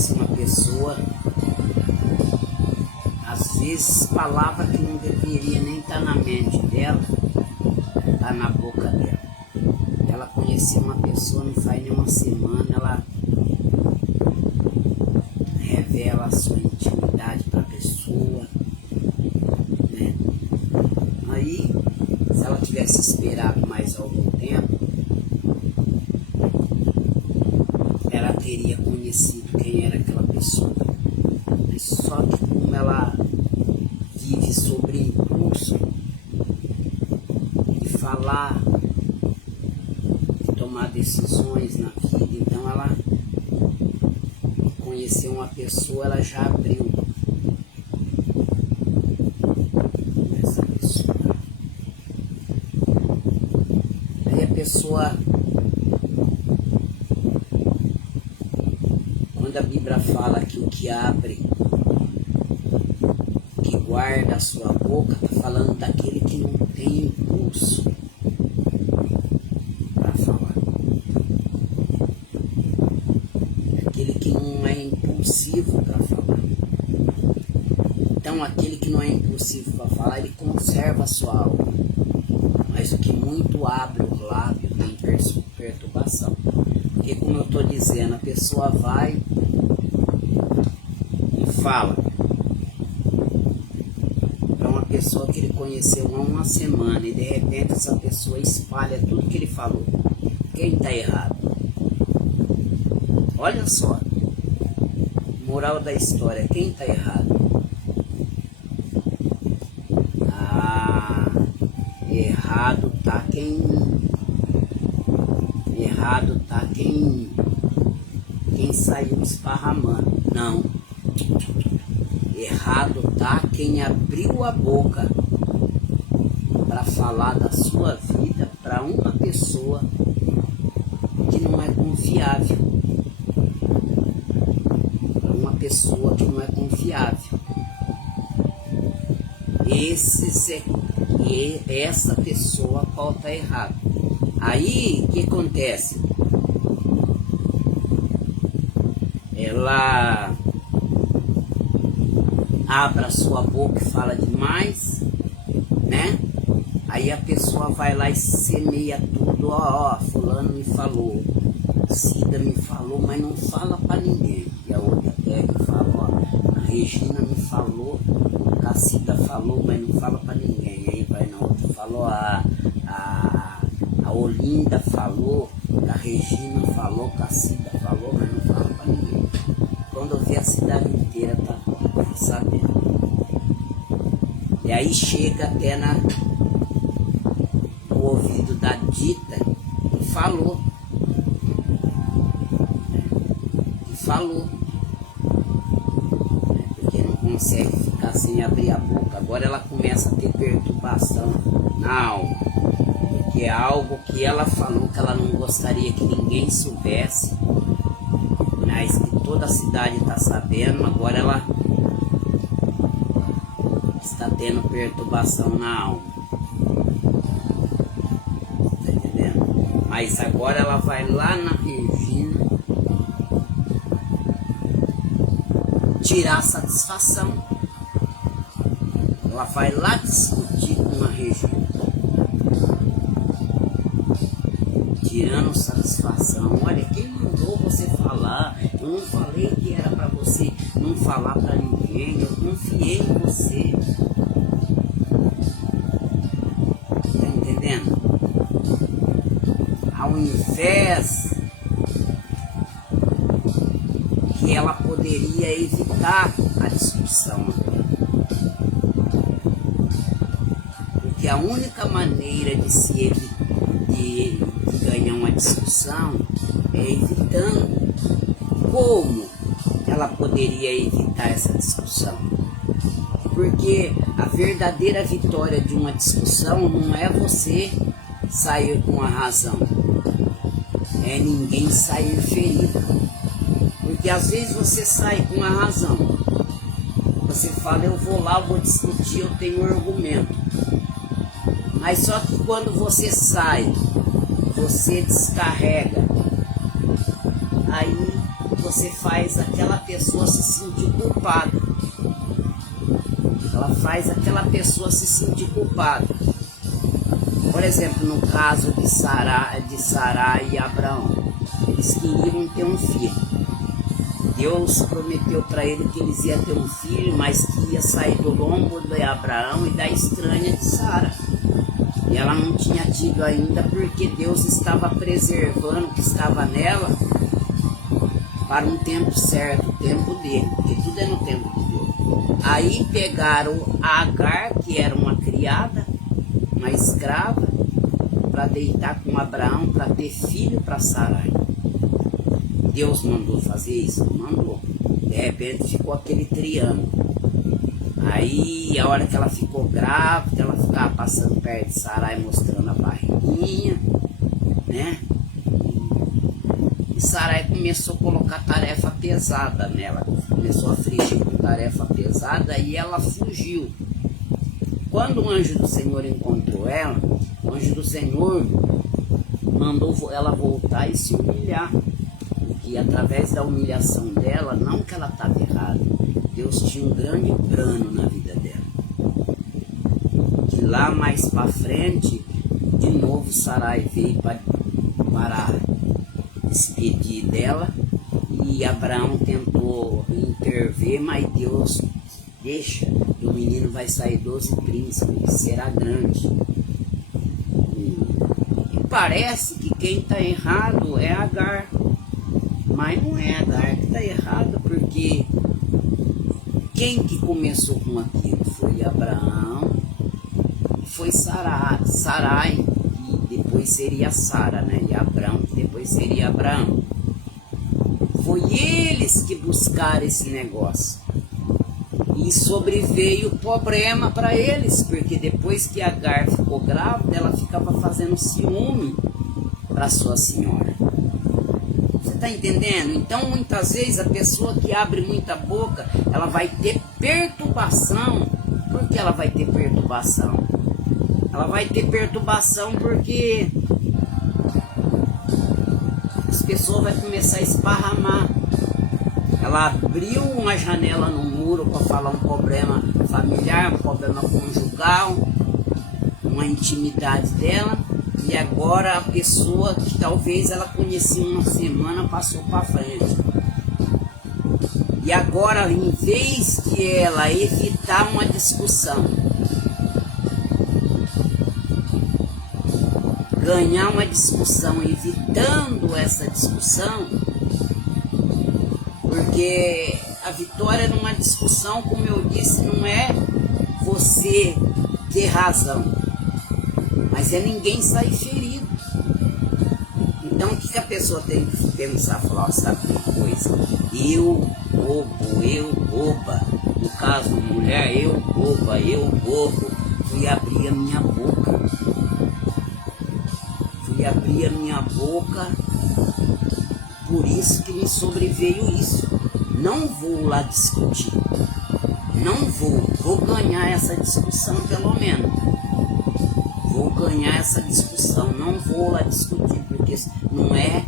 conhece uma pessoa, às vezes palavra que não deveria nem estar na mente dela, está na boca dela. Ela conheceu uma pessoa, não faz nem uma semana, ela revela a sua intimidade para a pessoa, né? Aí, se ela tivesse esperado mais algum tempo, ela teria conhecido quem era aquela pessoa. Mas só que como ela vive sobre impulso de falar, de tomar decisões na vida, então ela conheceu uma pessoa, ela já abriu essa pessoa. Aí a pessoa, quando a Bíblia fala que o que abre, que guarda a sua boca, está falando daquele que não tem impulso para falar. Aquele que não é impulsivo para falar. Então aquele que não é impulsivo para falar, ele conserva a sua alma. Mas o que muito abre o lábio tem perturbação. Porque como eu estou dizendo, a pessoa vai e fala para uma pessoa que ele conheceu há uma semana e de repente essa pessoa espalha tudo que ele falou. Quem está errado? Olha só, moral da história, quem está errado? Errado tá quem saiu esparramando. Não. Errado tá quem abriu a boca para falar da sua vida para uma pessoa que não é confiável. Para uma pessoa que não é confiável. Essa pessoa pode estar errada. Aí, o que acontece? Ela abre a sua boca e fala demais, né? Aí a pessoa vai lá e semeia tudo, ó, fulano me falou, Cida me falou, mas não fala pra ninguém. E a outra pega e fala, ó, a Regina me falou, a Cida falou, mas não fala pra ninguém. Aí vai na outra, falou, a Olinda falou, a Regina falou, a Cida falou, mas não fala pra ninguém. Quando eu vi, a cidade inteira tá sabendo. E aí chega até no ouvido da dita e falou. Porque não consegue ficar sem abrir a boca. Agora ela começa a ter perturbação na alma. Porque é algo que ela falou que ela não gostaria que ninguém soubesse, mas que toda a cidade está sabendo. Agora ela está tendo perturbação na alma. Tá entendendo? Mas agora ela vai lá na Regina tirar a satisfação. Ela vai lá discutir com a Regina, tirando satisfação. Olha, quem mandou você falar? Eu não falei que era para você não falar para ninguém. Eu confiei em você. Tá entendendo? Ao invés que ela poderia evitar a discussão. Porque a única maneira de ganhar uma discussão é evitando. Como ela poderia evitar essa discussão? Porque a verdadeira vitória de uma discussão não é você sair com a razão, é ninguém sair ferido. Porque às vezes você sai com a razão, você fala, eu vou lá, vou discutir, eu tenho um argumento. Mas só que quando você sai, você descarrega, aí você faz aquela pessoa se sentir culpada. Ela faz aquela pessoa se sentir culpada. Por exemplo, no caso de Sara e Abraão, eles queriam ter um filho. Deus prometeu para ele que eles iam ter um filho, mas que ia sair do lombo de Abraão e da estranha de Sara. E ela não tinha tido ainda, porque Deus estava preservando o que estava nela para um tempo certo, o tempo dele, porque tudo é no tempo de Deus. Aí pegaram a Agar, que era uma criada, uma escrava, para deitar com Abraão, para ter filho para Sarai. Deus mandou fazer isso? Mandou. De repente ficou aquele triângulo. Aí a hora que ela ficou grávida, ela ficava passando perto de Sarai, mostrando a barriguinha, né? E Sarai começou a colocar tarefa pesada nela. Começou a afligir com tarefa pesada e ela fugiu. Quando o anjo do Senhor encontrou ela, o anjo do Senhor mandou ela voltar e se humilhar. E através da humilhação dela, não que ela estava errada, Deus tinha um grande plano na vida dela. De lá mais para frente, de novo Sarai veio para despedir dela, e Abraão tentou intervir, mas Deus deixa, do menino vai sair 12 príncipes, será grande. E parece que quem está errado é Agar. Mas não é Agar que está errada, porque quem que começou com aquilo foi Abraão, foi Sarai, que depois seria Sara, né? E Abraão, que depois seria Abraão. Foi eles que buscaram esse negócio. E sobreveio o problema para eles, porque depois que Agar ficou grávida, ela ficava fazendo ciúme para sua senhora. Tá entendendo? Então muitas vezes a pessoa que abre muita boca, ela vai ter perturbação. Por que ela vai ter perturbação? Ela vai ter perturbação porque as pessoas vão começar a esparramar. Ela abriu uma janela no muro para falar um problema familiar, um problema conjugal, uma intimidade dela. E agora a pessoa que talvez ela conhecia uma semana passou para frente. E agora, em vez de ela evitar uma discussão, ganhar uma discussão evitando essa discussão, porque a vitória numa discussão, como eu disse, não é você ter razão, mas é ninguém sair ferido. Então o que a pessoa tem que pensar? Falar, ó, sabe uma coisa? Eu boba, no caso mulher, eu bobo, fui abrir a minha boca. Por isso que me sobreveio isso. Não vou lá discutir. Não vou ganhar essa discussão pelo menos. Vou ganhar essa discussão, não vou lá discutir, porque não é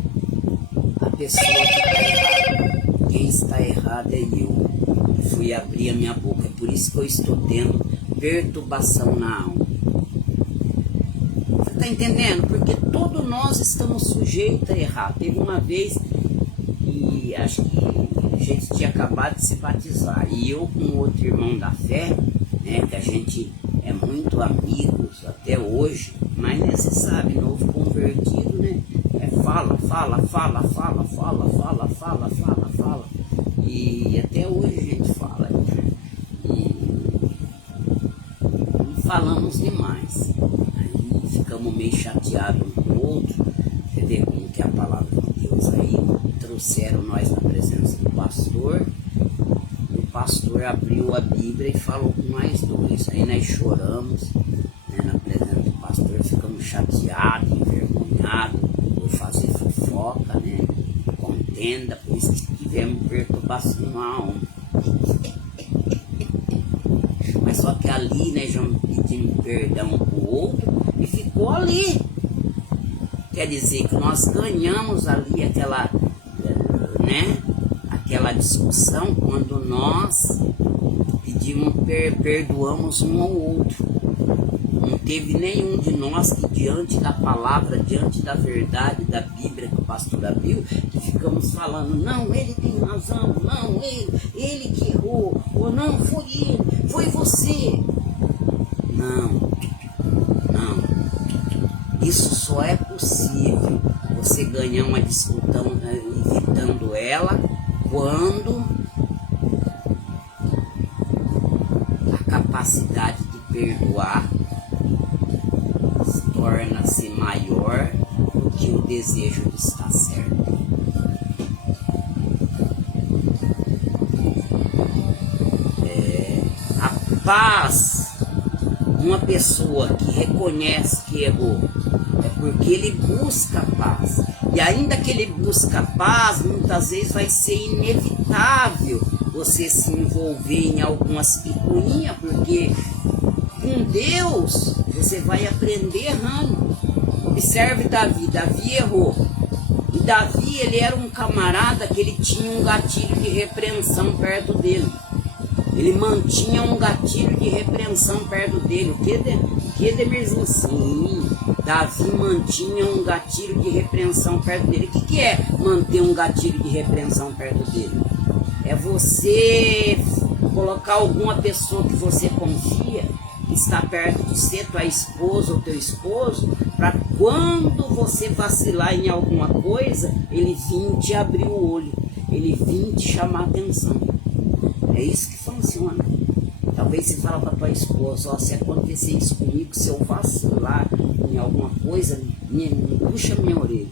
a pessoa que está errada. Quem está errado é eu. Fui abrir a minha boca. É por isso que eu estou tendo perturbação na alma. Você está entendendo? Porque todos nós estamos sujeitos a errar. Teve uma vez, e acho que a gente tinha acabado de se batizar, e eu com outro irmão da fé, né, que a gente é muito amigos até hoje, mas né, você sabe, novo convertido, né? Fala. E até hoje a gente fala. E falamos demais. Aí ficamos meio chateados um com o outro. Você vê como que é a palavra de Deus aí. Trouxeram nós na presença do pastor. O pastor abriu a Bíblia e falou com nós dois. Aí nós choramos, né, na presença do pastor, ficamos chateados, envergonhados por fazer fofoca, né, contenda, por isso que tivemos perturbação na alma. Mas só que ali, né, já pedimos perdão pro outro e ficou ali. Quer dizer que nós ganhamos ali aquela, né, aquela discussão quando nós pedimos, perdoamos um ao outro. Não teve nenhum de nós que diante da palavra, diante da verdade da Bíblia que o pastor abriu, que ficamos falando, não, ele tem razão, não, ele que errou, ou não, foi ele, foi você. Não. Isso só é possível você ganhar uma discussão evitando ela quando a capacidade de perdoar torna-se maior do que o desejo de estar certo. A paz, uma pessoa que reconhece que errou, é porque ele busca paz. E ainda que ele busca paz, muitas vezes vai ser inevitável você se envolver em algumas picuinhas, porque com Deus você vai aprender errando. Observe Davi. Davi errou. E Davi, ele era um camarada que ele tinha um gatilho de repreensão perto dele. Ele mantinha um gatilho de repreensão perto dele. O que Demirzinho? Sim, Davi mantinha um gatilho de repreensão perto dele. O que é manter um gatilho de repreensão perto dele? É você colocar alguma pessoa que você confia, que está perto de você, tua esposa ou teu esposo, para quando você vacilar em alguma coisa, ele vir te abrir o olho, ele vir te chamar a atenção. É isso que funciona. Talvez você fala para tua esposa, ó, se acontecer isso comigo, se eu vacilar em alguma coisa, puxa minha orelha.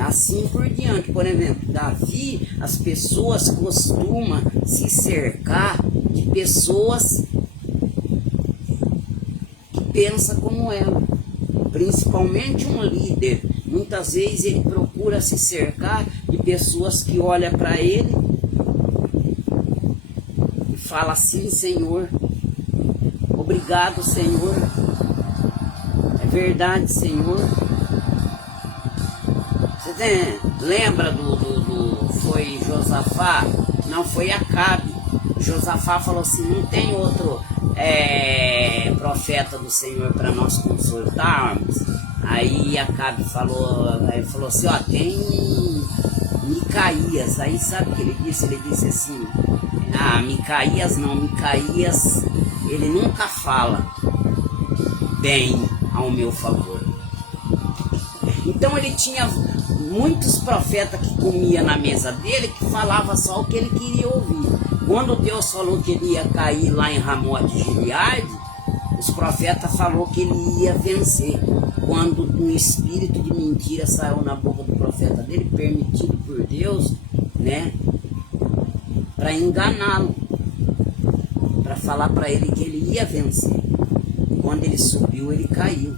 Assim por diante. Por exemplo, Davi, as pessoas costumam se cercar de pessoas que pensam como ela. Principalmente um líder. Muitas vezes ele procura se cercar de pessoas que olham para ele e falam assim, Senhor, obrigado, Senhor, é verdade, Senhor. Você lembra foi Josafá? Não, foi Acabe. Josafá falou assim, não tem outro profeta do Senhor para nós consultarmos. Aí Acabe falou assim, ó, tem Micaías. Aí sabe o que ele disse? Ele disse assim, Micaías não, Micaías, ele nunca fala bem ao meu favor. Então ele tinha muitos profetas que comia na mesa dele, que falava só o que ele queria ouvir. Quando Deus falou que ele ia cair lá em Ramote Gileade, os profetas falaram que ele ia vencer. Quando um espírito de mentira saiu na boca do profeta dele, permitido por Deus, né, para enganá-lo, para falar para ele que ele ia vencer. Quando ele subiu, ele caiu.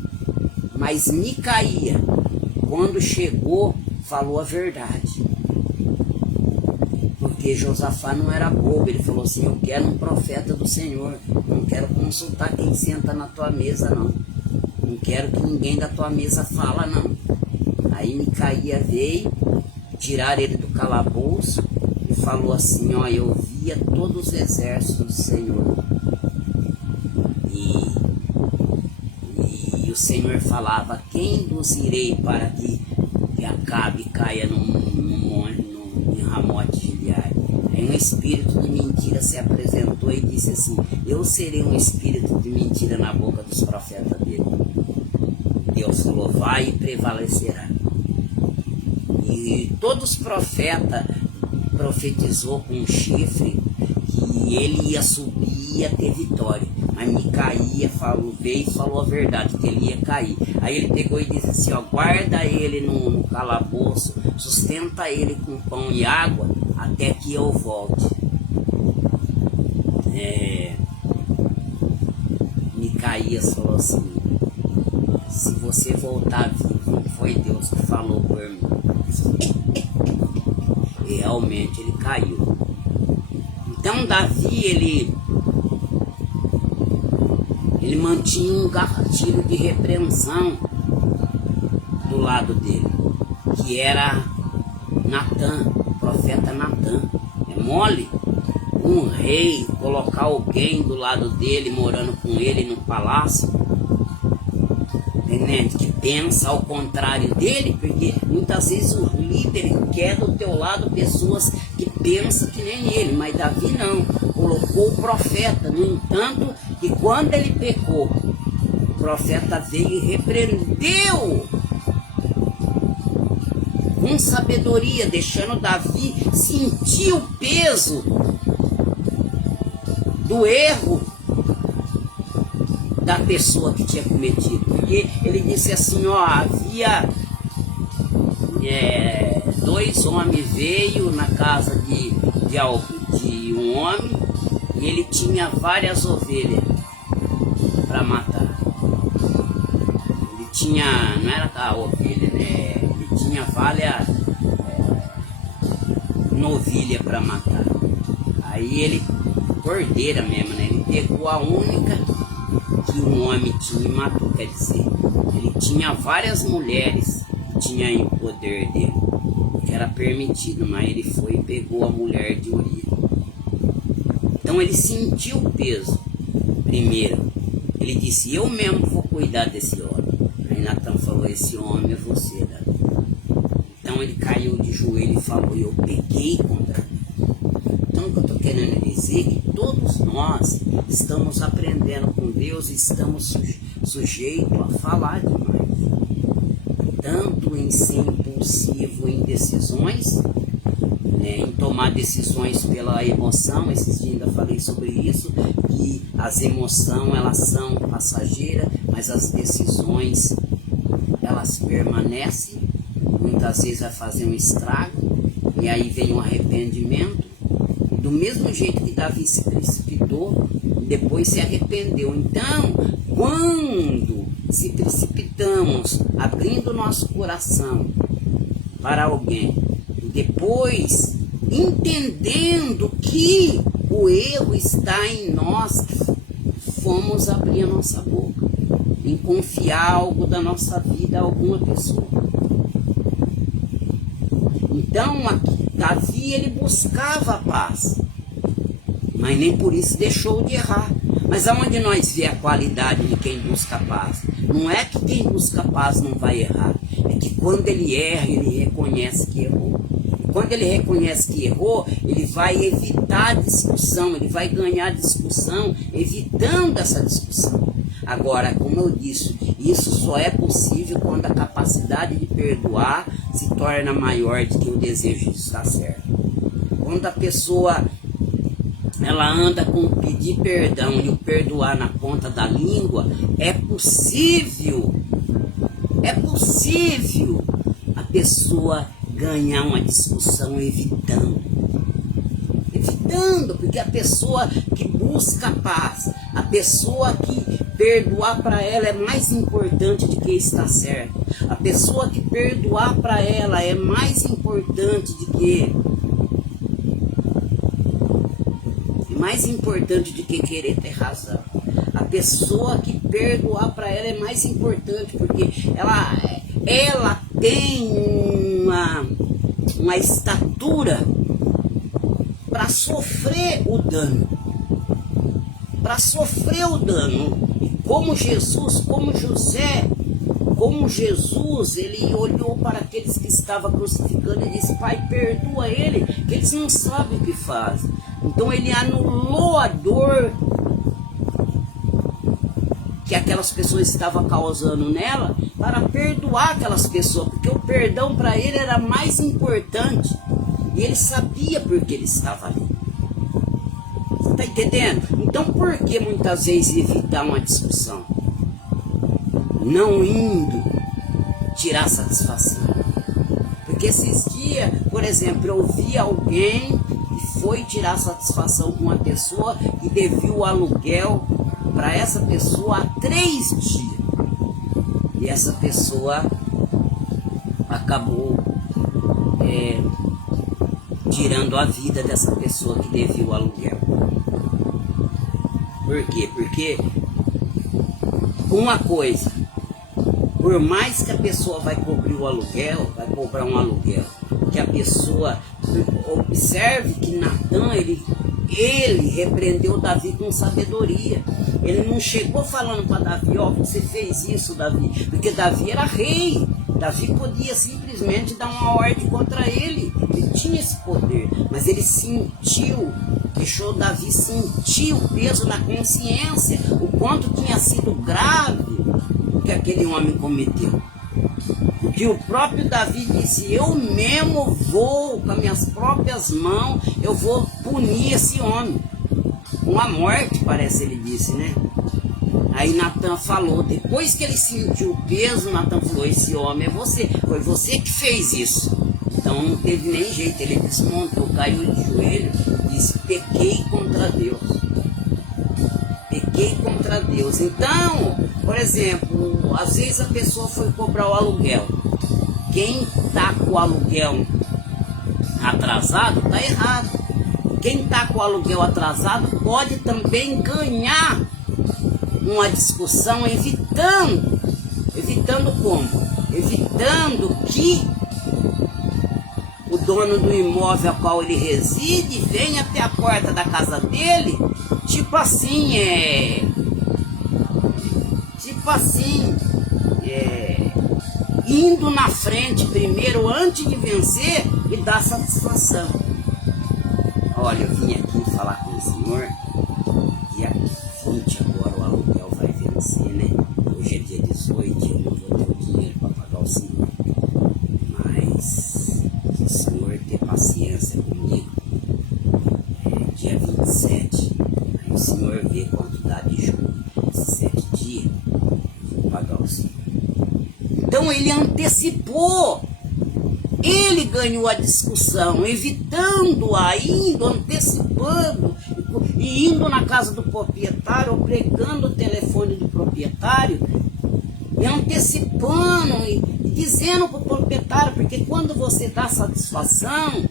Mas Micaías, quando chegou, falou a verdade. Porque Josafá não era bobo, ele falou assim, eu quero um profeta do Senhor, não quero consultar quem senta na tua mesa não, não quero que ninguém da tua mesa fala não. Aí Micaías veio, tirar ele do calabouço e falou assim, ó, eu via todos os exércitos do Senhor e o Senhor falava, quem induzirei para que Acabe caia em Ramote Gileade? Aí um espírito de mentira se apresentou e disse assim, eu serei um espírito de mentira na boca dos profetas dele. Deus falou, vai e prevalecerá. E todos os profetas profetizou com um chifre que ele ia subir e ia ter vitória. Mas Micaías veio e falou a verdade, que ele ia cair. Aí ele pegou e disse assim, ó, guarda ele no calabouço, sustenta ele com pão e água até que eu volte. Micaías falou assim, se você voltar vivo, foi Deus que falou por mim. E realmente ele caiu. Então Davi, ele mantinha um gatilho de repreensão do lado dele, que era Natan. profeta Natan. É mole um rei colocar alguém do lado dele, morando com ele no palácio, entendeu? Que pensa ao contrário dele, porque muitas vezes o líder quer do teu lado pessoas que pensam que nem ele, mas Davi não, colocou o profeta. No entanto, que quando ele pecou, o profeta veio e repreendeu com sabedoria, deixando Davi sentir o peso do erro da pessoa que tinha cometido. Porque ele disse assim, ó, havia dois homens veio na casa de um homem e ele tinha várias ovelhas para matar. Ele tinha, não era a ovelha, né? Ele tinha várias novilhas para matar. Aí ele, cordeira mesmo, né? Ele pegou a única que um homem tinha e matou. Quer dizer, ele tinha várias mulheres que tinham em poder dele, que era permitido, mas ele foi e pegou a mulher de Urias. Então ele sentiu o peso. Primeiro, ele disse, eu mesmo vou cuidar desse homem. Aí Natan falou, esse homem é você, Davi. Então ele caiu de joelho e falou, eu pequei contra mim. Então o que eu estou querendo dizer é que todos nós estamos aprendendo com Deus e estamos sujeitos a falar demais. Tanto em ser impulsivo em decisões, em tomar decisões pela emoção. Esses dias ainda falei sobre isso, que as emoções elas são passageiras, mas as decisões elas permanecem. Muitas vezes vai fazer um estrago e aí vem um arrependimento. Do mesmo jeito que Davi se precipitou, depois se arrependeu. Então, quando se precipitamos, abrindo nosso coração para alguém, e depois entendendo que o erro está em nós, fomos abrir a nossa boca, em confiar algo da nossa vida a alguma pessoa. Então, Davi, ele buscava a paz, mas nem por isso deixou de errar. Mas aonde nós vê a qualidade de quem busca a paz? Não é que quem busca a paz não vai errar, é que quando ele erra, ele reconhece que errou. E quando ele reconhece que errou, ele vai evitar a discussão, ele vai ganhar a discussão, evitando essa discussão. Agora, como eu disse, isso só é possível quando a capacidade de perdoar se torna maior do que o desejo de estar certo. Quando a pessoa ela anda com o pedir perdão e o perdoar na ponta da língua, é possível a pessoa ganhar uma discussão evitando, porque a pessoa que busca a paz, a pessoa que perdoar para ela é mais importante do que estar certo. A pessoa que perdoar para ela é mais importante do que querer ter razão. A pessoa que perdoar para ela é mais importante, porque ela tem uma estatura para sofrer o dano. E como Jesus, ele olhou para aqueles que estavam crucificando e disse, Pai, perdoa ele, que eles não sabem o que fazem. Então ele anulou a dor que aquelas pessoas estavam causando nela, para perdoar aquelas pessoas, porque o perdão para ele era mais importante, e ele sabia por que ele estava ali. Você está entendendo? Então por que muitas vezes evitar uma discussão? Não indo tirar satisfação. Porque esses dias, por exemplo, eu vi alguém que foi tirar satisfação com uma pessoa e devia o aluguel para essa pessoa há 3 dias. E essa pessoa acabou tirando a vida dessa pessoa que devia o aluguel. Por quê? Porque uma coisa, Por mais que a pessoa vai cobrir o aluguel, vai cobrar um aluguel, que a pessoa observe que Natan, ele repreendeu Davi com sabedoria. Ele não chegou falando para Davi, ó, você fez isso, Davi, porque Davi era rei. Davi podia simplesmente dar uma ordem contra ele. Ele tinha esse poder, mas ele sentiu, deixou Davi sentir o peso na consciência, o quanto tinha sido grave o que aquele homem cometeu. Porque o próprio Davi disse, eu mesmo vou, com as minhas próprias mãos, eu vou punir esse homem. Com a morte, parece ele disse, né? Aí Natan falou, depois que ele sentiu o peso, Natan falou, esse homem é você, foi você que fez isso. Então não teve nem jeito, ele desmontou, caiu de joelho, disse, pequei contra Deus. Pequei contra Deus. Então, por exemplo, às vezes a pessoa foi cobrar o aluguel. Quem está com o aluguel atrasado está errado. Quem está com o aluguel atrasado pode também ganhar uma discussão evitando como? Evitando que o dono do imóvel ao qual ele reside venha até a porta da casa dele, tipo assim, indo na frente primeiro antes de vencer e dar satisfação. Olha, eu vim aqui falar com o senhor, dia 20 agora o aluguel vai vencer, né? Hoje é dia 18, eu não vou ter o dinheiro para pagar o senhor. Mas se o senhor ter paciência comigo, dia 27, aí o senhor vê quanto dá de juros, 7 dias, eu vou pagar o senhor. Então ele antecipou. Ele ganhou a discussão, evitando-a, antecipando, e indo na casa do proprietário, ou pregando o telefone do proprietário, e antecipando, e dizendo para o proprietário, porque quando você dá satisfação,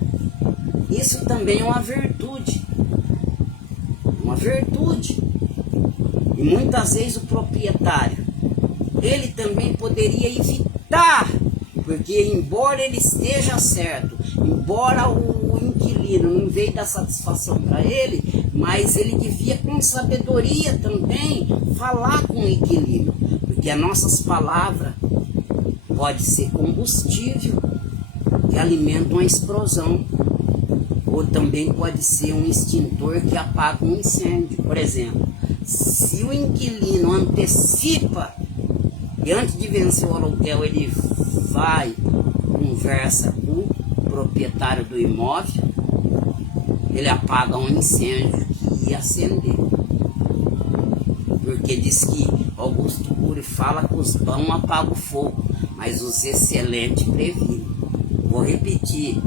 isso também é uma virtude. Uma virtude. E muitas vezes o proprietário, ele também poderia evitar, porque embora ele esteja certo, embora o inquilino não veio dar satisfação para ele, mas ele devia com sabedoria também falar com o inquilino, porque as nossas palavras pode ser combustível que alimenta uma explosão, ou também pode ser um extintor que apaga um incêndio. Por exemplo, se o inquilino antecipa e antes de vencer o aluguel ele vai, conversa com o proprietário do imóvel, ele apaga um incêndio que ia acender. Porque diz que Augusto Cury fala que os bons apagam o fogo, mas os excelentes previnem. Vou repetir,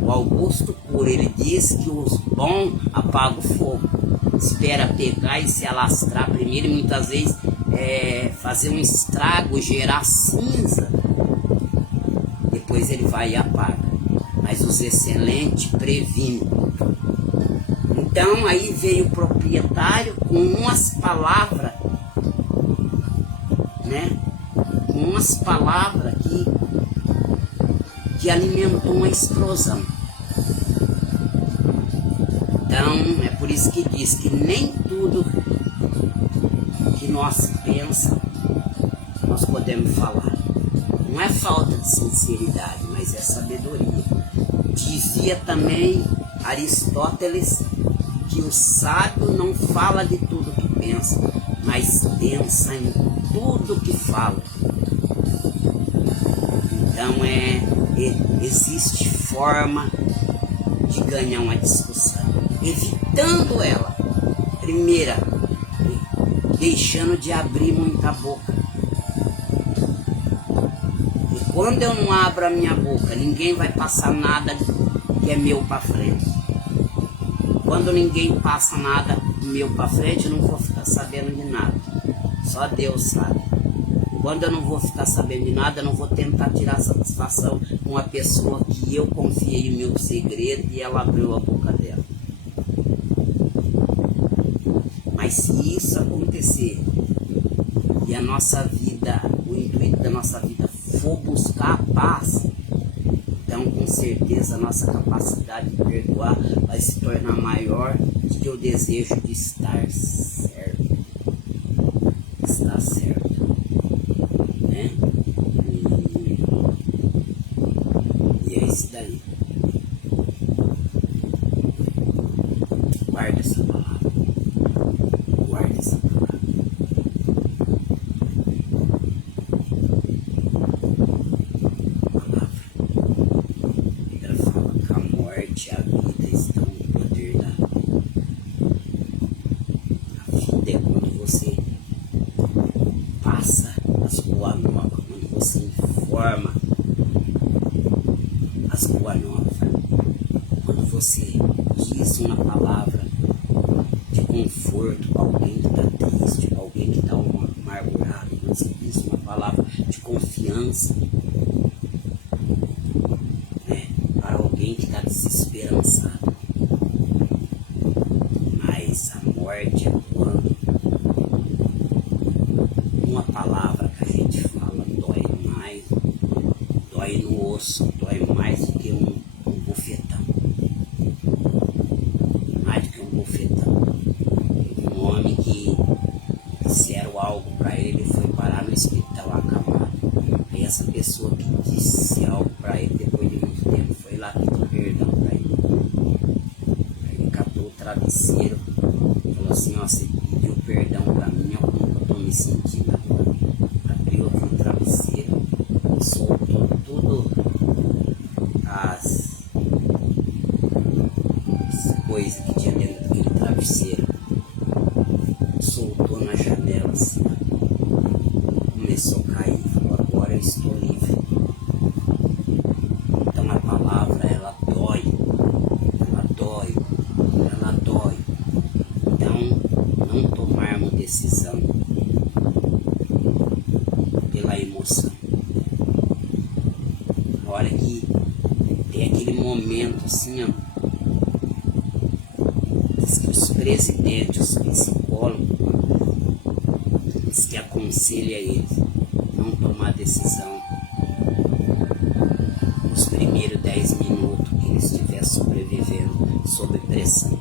o Augusto Cury, ele diz que os bons apagam o fogo. Espera pegar e se alastrar primeiro e muitas vezes fazer um estrago, gerar cinza. Depois ele vai e apaga. Mas os excelentes previnem. Então aí veio o proprietário com umas palavras, né? Com umas palavras que alimentou uma explosão. Então é por isso que diz que nem tudo que nós pensamos nós podemos falar. Não é falta de sinceridade, mas é sabedoria. Dizia também Aristóteles que o sábio não fala de tudo que pensa, mas pensa em tudo que fala. Então existe forma de ganhar uma discussão, evitando ela. Primeira, deixando de abrir muita boca. E quando eu não abro a minha boca, ninguém vai passar nada que é meu para frente. Quando ninguém passa nada meu para frente, eu não vou ficar sabendo de nada. Só Deus sabe. Quando eu não vou ficar sabendo de nada, eu não vou tentar tirar satisfação com uma pessoa que eu confiei o meu segredo e ela abriu a boca dela. Mas se isso acontecer e a nossa vida o intuito da nossa vida for buscar a paz, então com certeza a nossa capacidade de perdoar vai se tornar maior do que o desejo de estar certo. Estar certo, né? E é isso daí. Guarda essa palavra. Guarda essa palavra. Ela fala que a morte e a vida estão no poder da vida. A vida é quando você passa as boas novas, quando você informa as boas novas, quando você diz uma palavra de conforto para alguém que está triste, para alguém que está amargurado, quando você diz uma palavra de confiança, né, para alguém que está desesperançado. Mas a morte é quando uma palavra que a gente fala dói mais, dói no osso, dói mais do que um bofetão. Mais do que um bofetão. Teve um homem que disseram algo para ele, ele foi parar no hospital acamado. Aí essa pessoa que disse algo para ele, depois de muito tempo, foi lá pedir perdão para ele. Aí ele catou o travesseiro, falou assim, ó, você pediu perdão para mim, ó, como eu estou me sentindo agora. Abriu aqui o travesseiro, soltou tudo as coisas que tinha dentro daquele travesseiro, soltou na janela assim, começou a cair, falou, agora eu estou livre. Então a palavra, ela dói, ela dói, ela dói. Então não tomarmos decisão pela emoção. Na hora que tem aquele momento assim, ó, diz que os presidentes, os psicólogos, diz que aconselha eles não tomar decisão nos primeiros 10 minutos que eles estiver sobrevivendo sob pressão.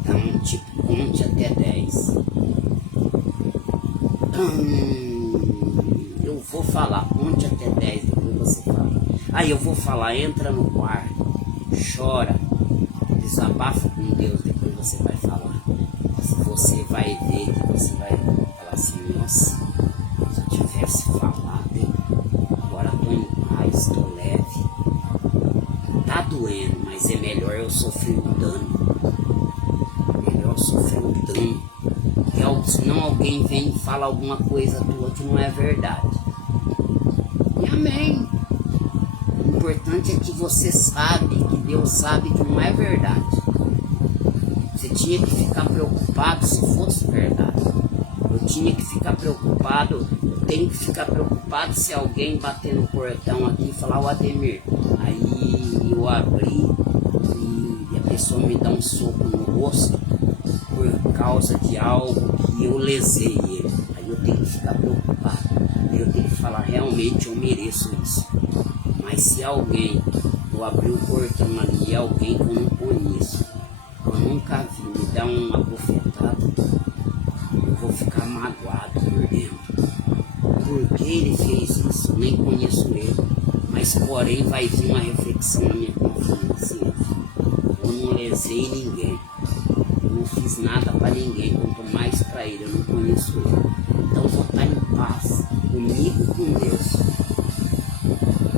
Então, tipo, conte até 10. Eu vou falar, conte até 10, depois você fala. Aí eu vou falar, entra no quarto, chora, desabafa com Deus, depois você vai falar. Você vai ver que você vai falar assim, nossa, se eu tivesse falado, agora estou em paz, estou leve. Tá doendo, mas é melhor eu sofrer um dano. Melhor sofrer um dano. Senão alguém vem e fala alguma coisa tua que não é verdade. E amém. O importante é que você sabe, que Deus sabe que não é verdade. Você tinha que ficar preocupado se fosse verdade. Eu tinha que ficar preocupado, eu tenho que ficar preocupado se alguém bater no portão aqui e falar, o Ademir, aí eu abri e a pessoa me dá um soco no rosto por causa de algo que eu lesei ele. Aí eu tenho que ficar preocupado. Aí eu tenho que falar, realmente eu mereço isso. Mas se alguém, eu abri o portão ali e alguém que eu não conheço, que eu nunca vi, me dá uma bofetada, eu vou ficar magoado por dentro. Por que ele fez isso? Eu nem conheço ele. Mas porém vai vir uma reflexão na minha consciência. Eu não lesei ninguém. Não fiz nada para ninguém, quanto mais para ele, eu não conheço ele. Então vou estar em paz, comigo e com Deus.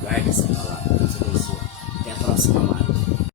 Guarda essa palavra.